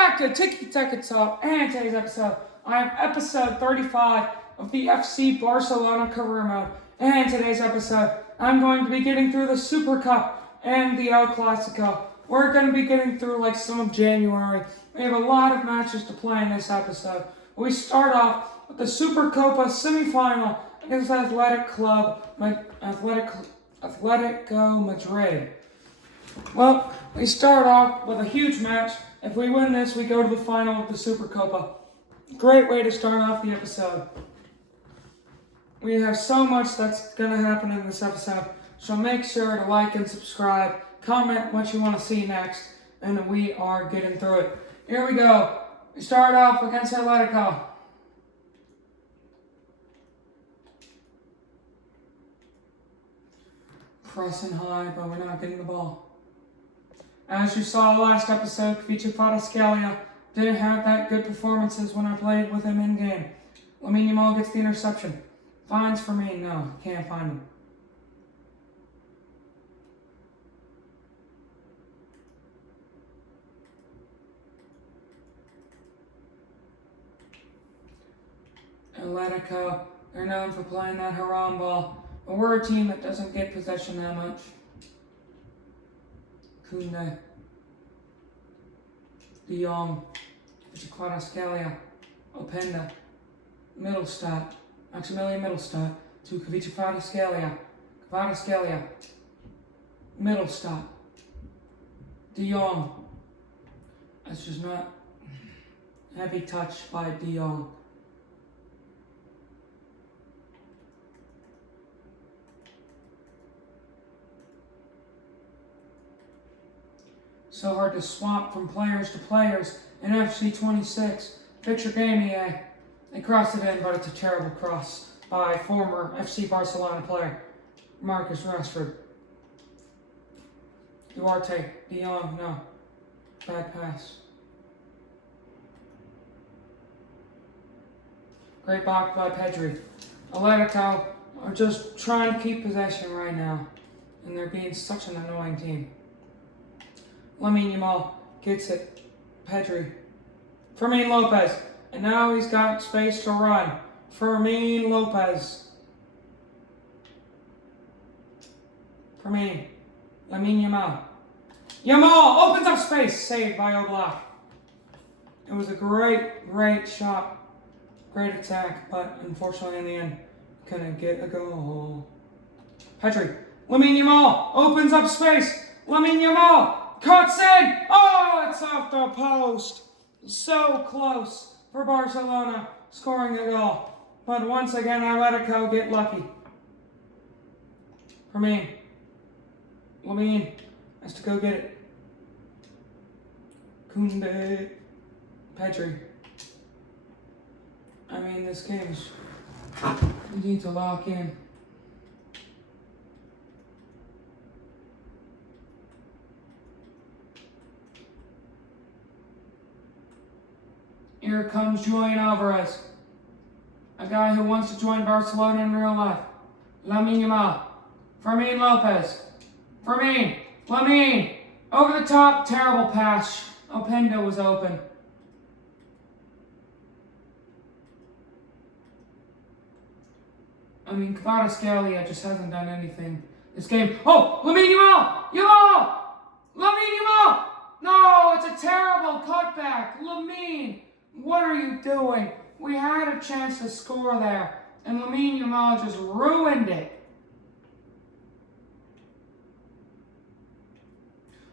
back to Tiki Taka Talk, and today's episode, I have episode 35 of the FC Barcelona career mode. And today's episode, I'm going to be getting through the Super Cup and the El Classico. We're going to be getting through like some of January. We have a lot of matches to play in this episode. We start off with the SUPERCOPA semifinal against Atletico Madrid. Well, we start off with a huge match. If we win this, we go to the final of the SUPERCOPA. Great way to start off the episode. We have so much that's going to happen in this episode, so make sure to like and subscribe, comment what you want to see next, and we are getting through it. Here we go. We start off against Atletico. Pressing high, but we're not getting the ball. As you saw last episode, Kvaratskhelia didn't have that good performances when I played with him in-game. Lamine Yamal gets the interception. Finds for me, no, can't find him. Atletico, they're known for playing that haram ball, but we're a team that doesn't get possession that much. Koundé, De Jong, Kvaratskhelia, Openda, Mittelstadt, Maximilian Mittelstadt to Kvaratskhelia, Mittelstadt, De Jong. That's just not heavy touch by De Jong. So hard to swap from players to players in FC 26. Fix your game, EA. They crossed it in, but it's a terrible cross by former FC Barcelona player Marcus Rashford. Duarte, De Jong, no. Bad pass. Great block by Pedri. Atletico are just trying to keep possession right now, and they're being such an annoying team. Lamine Yamal gets it. Pedri. Fermin Lopez. And now he's got space to run. Fermin Lopez. Lamine Yamal. Yamal opens up space. Saved by Oblak. It was a great shot. Great attack, but unfortunately in the end, couldn't get a goal. Pedri. Lamine Yamal opens up space. Lamine Yamal. Cuts in! Oh, it's off the post. So close for Barcelona scoring a goal. But once again, Atletico get lucky. Lamine has to go get it. Koundé. Pedri. I mean, this game is... You need to lock in. Here comes Julian Alvarez, a guy who wants to join Barcelona in real life. Lamine Yamal, Fermin Lopez, Lamine, over the top, terrible pass. Openda was open. I mean, Kvaratskhelia just hasn't done anything this game. Oh, Lamine Yamal! No, it's a terrible cutback. Lamine, what are you doing? We had a chance to score there, and Lamine Yamal just ruined it.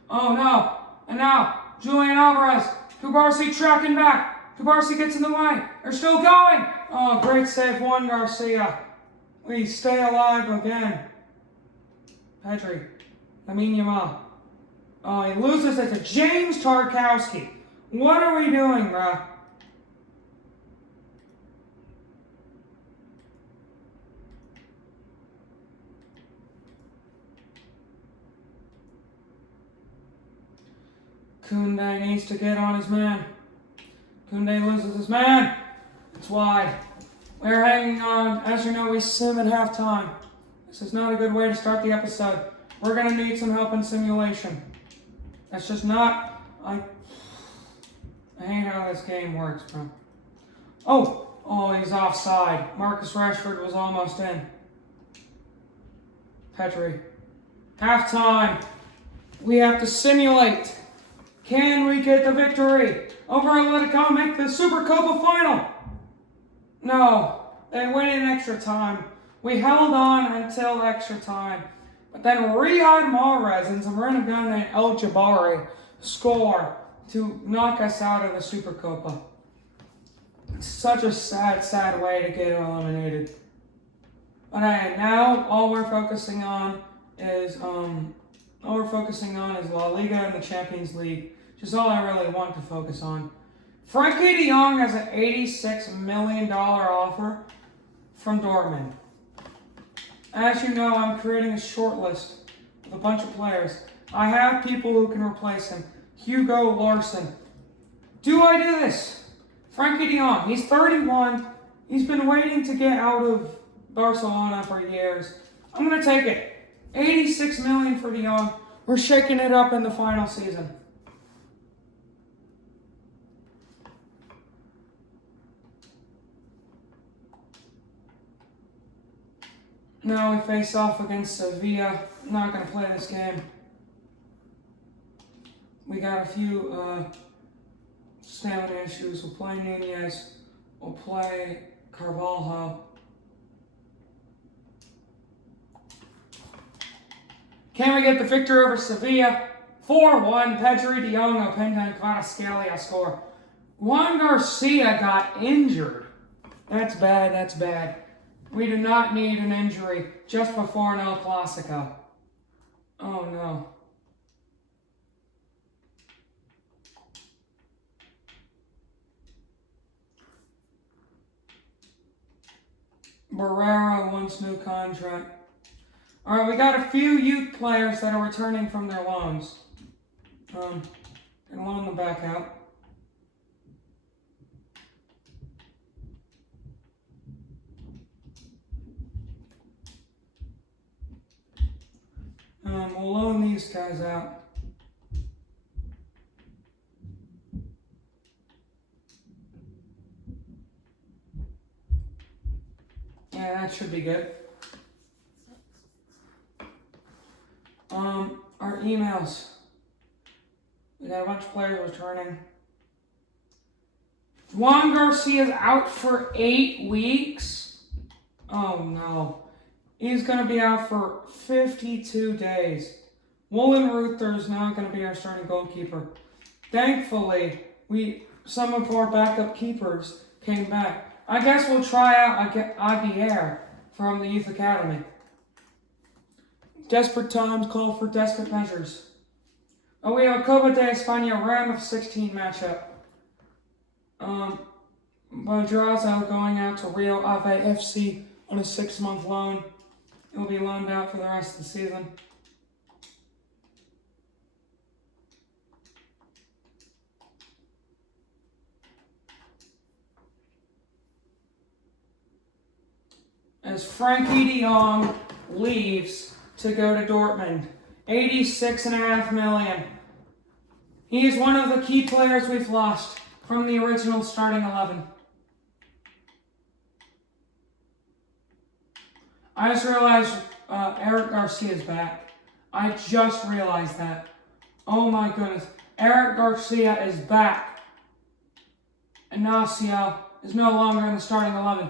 Oh no, and now Julian Alvarez, Kubarsi tracking back. Kubarsi gets in the way. They're still going. Oh, great save, Juan Garcia. We stay alive again. Pedri, Lamine Yamal. Oh, he loses it to James Tarkowski. What are we doing, bruh? Koundé needs to get on his man. Koundé loses his man. It's wide. We're hanging on. As you know, we sim at halftime. This is not a good way to start the episode. We're going to need some help in simulation. That's just not... I hate how this game works, bro. Oh, he's offside. Marcus Rashford was almost in. Petri. Halftime. We have to simulate. Can we get the victory over Atletico, make the SUPERCOPA final? No, they win in extra time. We held on until extra time. But then Riyad Mahrez and Zamrina Gana and El Jabari score to knock us out of the SUPERCOPA. It's such a sad, sad way to get eliminated. But now all we're focusing on is La Liga and the Champions League. Which is all I really want to focus on. Frankie de Jong has an $86 million offer from Dortmund. As you know, I'm creating a short list of a bunch of players. I have people who can replace him. Hugo Larsson. Do I do this? Frankie de Jong, he's 31. He's been waiting to get out of Barcelona for years. I'm going to take it. $86 million for de Jong. We're shaking it up in the final season. Now we face off against Sevilla. I'm not going to play this game. We got a few stamina issues. We'll play Nunez. We'll play Carvalho. Can we get the victory over Sevilla? 4-1. Pedri, De Jong, Openda, and Kvaratskhelia score. Juan Garcia got injured. That's bad, that's bad. We do not need an injury just before an El Classico. Oh no. Barrera wants new contract. Alright, we got a few youth players that are returning from their loans. And loan them back out. We'll loan these guys out. Yeah, that should be good. Our emails. We got a bunch of players returning. Juan Garcia's out for 8 weeks. Oh no. He's going to be out for 52 days. Woolen Ruther is now going to be our starting goalkeeper. Thankfully, some of our backup keepers came back. I guess we'll try out Aguirre from the Youth Academy. Desperate times call for desperate measures. We have a Copa de España round of 16 matchup. Madrazo going out to Rio Ave FC on a 6-month loan. He'll be loaned out for the rest of the season. As Frankie de Jong leaves to go to Dortmund. $86.5 million. He is one of the key players we've lost from the original starting 11. I just realized Eric Garcia is back. I just realized that. Oh my goodness. Eric Garcia is back. Ignacio is no longer in the starting 11.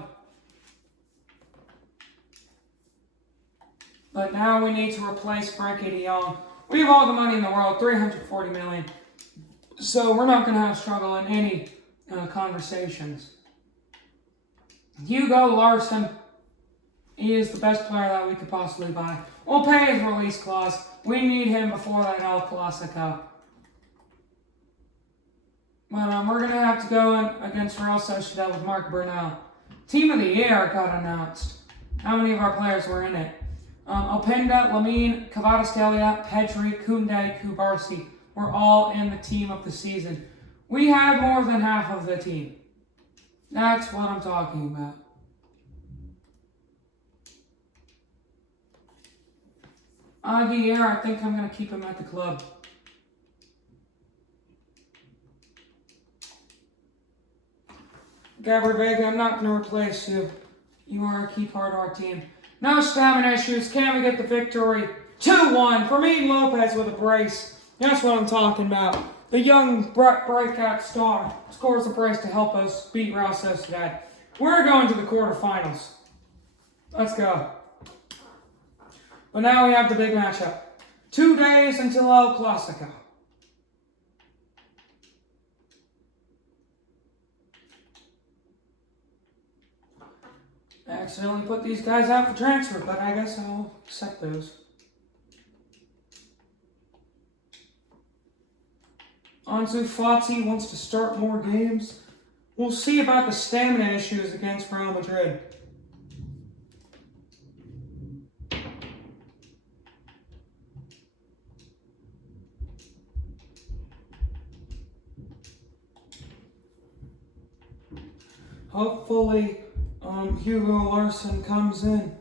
But now we need to replace Frankie de Jong. We have all the money in the world, $340 million. So we're not going to have a struggle in any conversations. Hugo Larsson, he is the best player that we could possibly buy. We'll pay his release clause. We need him before that El Classico. But we're going to have to go in against Real Sociedad with Marc Bernal. Team of the Year got announced. How many of our players were in it? Openda, Lamine, Kvaratskhelia, Pedri, Koundé, Kubarsi were all in the team of the season. We had more than half of the team. That's what I'm talking about. Aguirre, I think I'm going to keep him at the club. Gabriel Vega, I'm not going to replace you. You are a key part of our team. No stamina issues. Can we get the victory? 2-1. Fermin Lopez with a brace. That's what I'm talking about. The young breakout star scores a brace to help us beat Real Sociedad. We're going to the quarterfinals. Let's go. But now we have the big matchup. 2 days until El Classico. I accidentally put these guys out for transfer, but I guess I'll accept those. Ansu Fati wants to start more games. We'll see about the stamina issues against Real Madrid. Hopefully, Hugo Larson comes in.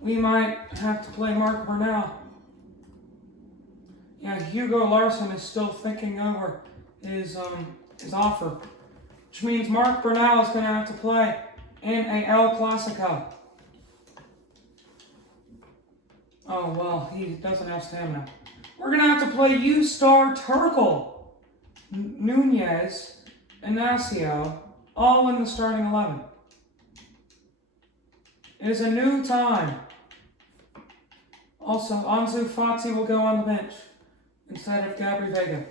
We might have to play Marc Bernal. Yeah, Hugo Larson is still thinking over his offer, which means Marc Bernal is going to have to play in a El Clasico. Oh, well, he doesn't have stamina. We're going to have to play U-Star Turkel, Nunez, Inacio, all in the starting 11. It is a new time. Also, Ansu Fati will go on the bench instead of Gabriel Vega.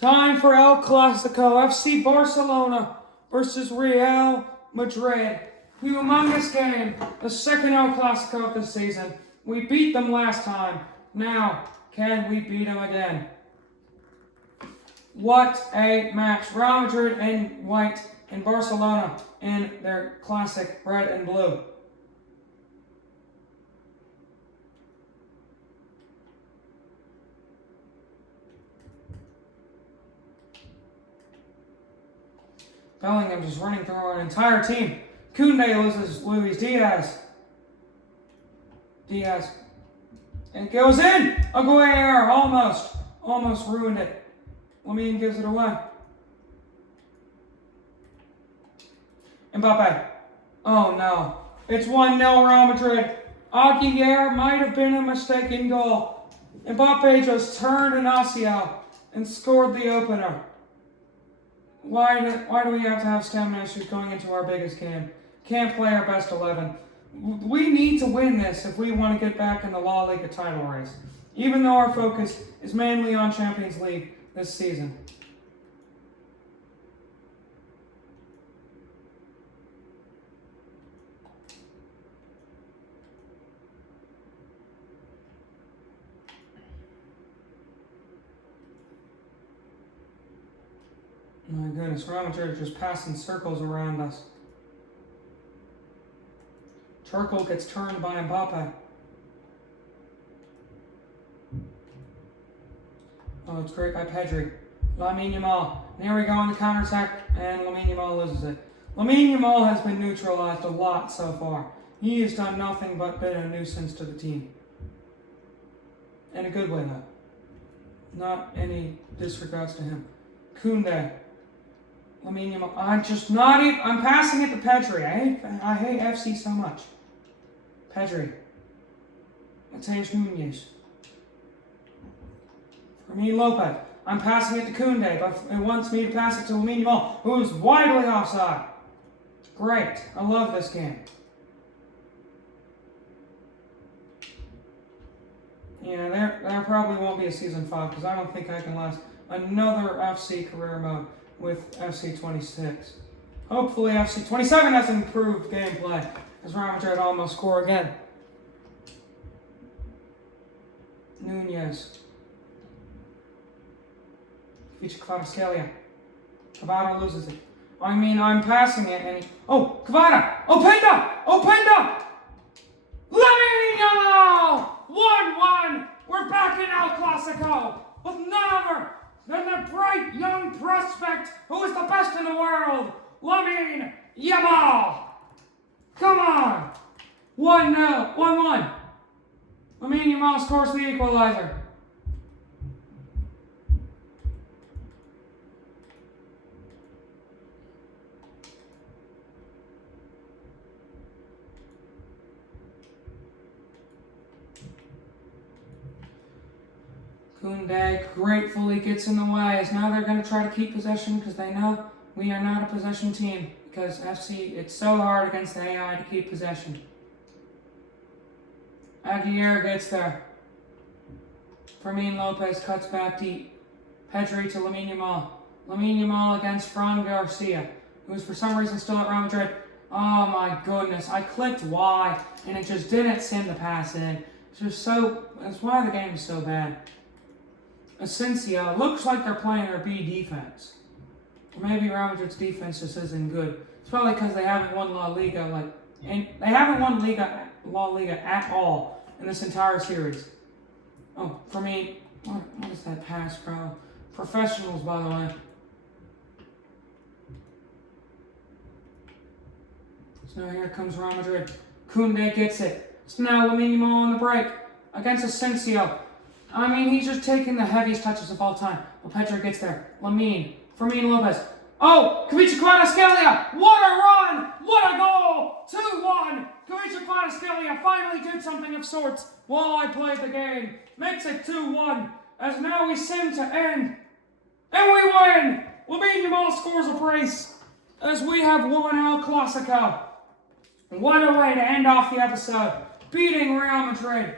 Time for El Clasico. FC Barcelona versus Real Madrid. Humongous game. The second El Clasico of the season. We beat them last time. Now, can we beat them again? What a match. Real Madrid in white and Barcelona in their classic red and blue. Bellingham just running through our entire team. Koundé loses Luis Diaz. And it goes in! Aguirre almost ruined it. Lamine gives it away. Mbappe. Oh no. It's 1-0 Real Madrid. Aguirre might have been a mistaken goal. Mbappe just turned Inacio and scored the opener. Why do we have to have stamina issues going into our biggest game? Can't play our best 11. We need to win this if we want to get back in the La Liga title race, even though our focus is mainly on Champions League this season. My goodness, Real Madrid are just passing circles around us. Turkel gets turned by Mbappe. Oh, it's great by Pedri. Lamine Yamal. And here we go on the counter-attack, and Lamine Yamal loses it. Lamine Yamal has been neutralized a lot so far. He has done nothing but been a nuisance to the team. In a good way, though. Not any disregards to him. Koundé. Lamine Yamal. I'm passing it to Pedri. I hate FC so much. Pedri. Mateus Nunez. Fermin Lopez. I'm passing it to Koundé, but it wants me to pass it to Lamine Yamal, who's widely offside. Great. I love this game. Yeah, there probably won't be a Season 5, because I don't think I can last another FC career mode with FC 26. Hopefully FC 27 has improved gameplay, as Real Madrid almost score again. Nunez. Kvaratskhelia. Kvara loses it. I'm passing it and oh, Kvara! Openda! Lamine Yamal! 1-1! We're back in El Clasico with none other than the bright young prospect who is the best in the world, Lamine Yamal! Come on! 1-0, 1-1. Lamine Yamal scores the equalizer. Koundé gratefully gets in the way, as now they're going to try to keep possession because they know we are not a possession team. Because FC, it's so hard against the AI to keep possession. Aguirre gets there. Fermin Lopez cuts back deep. Pedri to Lamine Yamal. Lamine Yamal against Fran Garcia, who's for some reason still at Real Madrid. Oh my goodness, I clicked Y and it just didn't send the pass in. It's just so, that's why the game is so bad. Asensio, looks like they're playing their B defense. Or maybe Real Madrid's defense just isn't good. It's probably because they haven't won La Liga, and they haven't won La Liga at all in this entire series. Oh, for me, what is that pass, bro? Professionals, by the way. So now here comes Real Madrid. Koundé gets it. So now Lamine Yamal on the break against Asensio. I mean, he's just taking the heaviest touches of all time. Well, Pedro gets there. Lamine. Fermin Lopez. Oh, Kavicha Kvaratskhelia. What a run. What a goal. 2-1. Kavicha Kvaratskhelia finally did something of sorts while I played the game. Makes it 2-1. As now we seem to end. And we win. Lamine Yamal scores a brace. As we have won El Classico. What a way to end off the episode. Beating Real Madrid.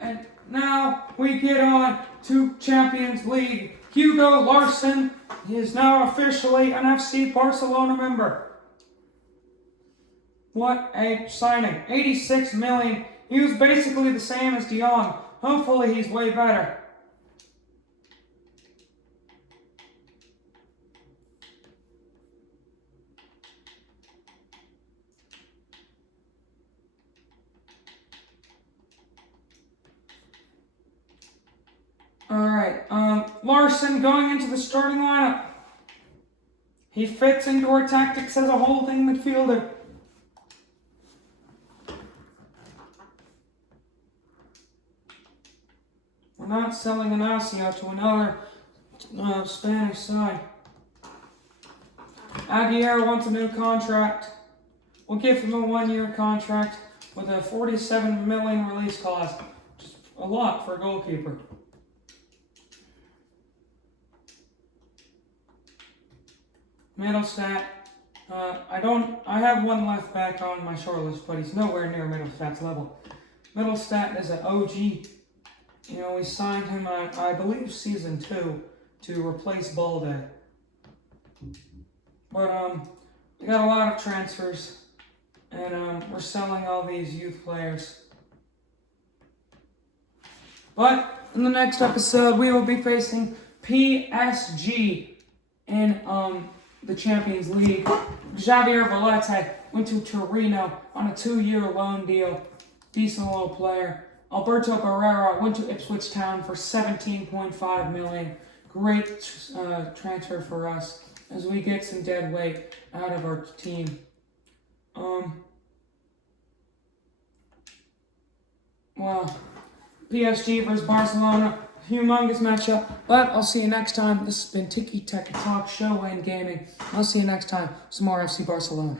And now we get on to Champions League. Hugo Larsson, he is now officially an FC Barcelona member. What a signing. 86 million. He was basically the same as De Jong. Hopefully he's way better. Alright, Larsson going into the starting lineup. He fits into our tactics as a holding midfielder. We're not selling Inacio to another Spanish side. Aguirre wants a new contract. We'll give him a 1-year contract with a 47 million release clause. Just a lot for a goalkeeper. Middlestat. I have one left back on my shortlist, but he's nowhere near Middlestat's level. Middlestat is an OG. You know, we signed him, I believe, season 2 to replace Balde. But, we got a lot of transfers, and we're selling all these youth players. But, in the next episode, we will be facing PSG in, the Champions League. Javier Valletta went to Torino on a 2-year loan deal. Decent little player. Alberto Barrera went to Ipswich Town for 17.5 million. Great transfer for us as we get some dead weight out of our team. Well, PSG versus Barcelona. Humongous matchup, but I'll see you next time. This has been Tiki Taka Talk Show and Gaming. I'll see you next time. Some more FC Barcelona.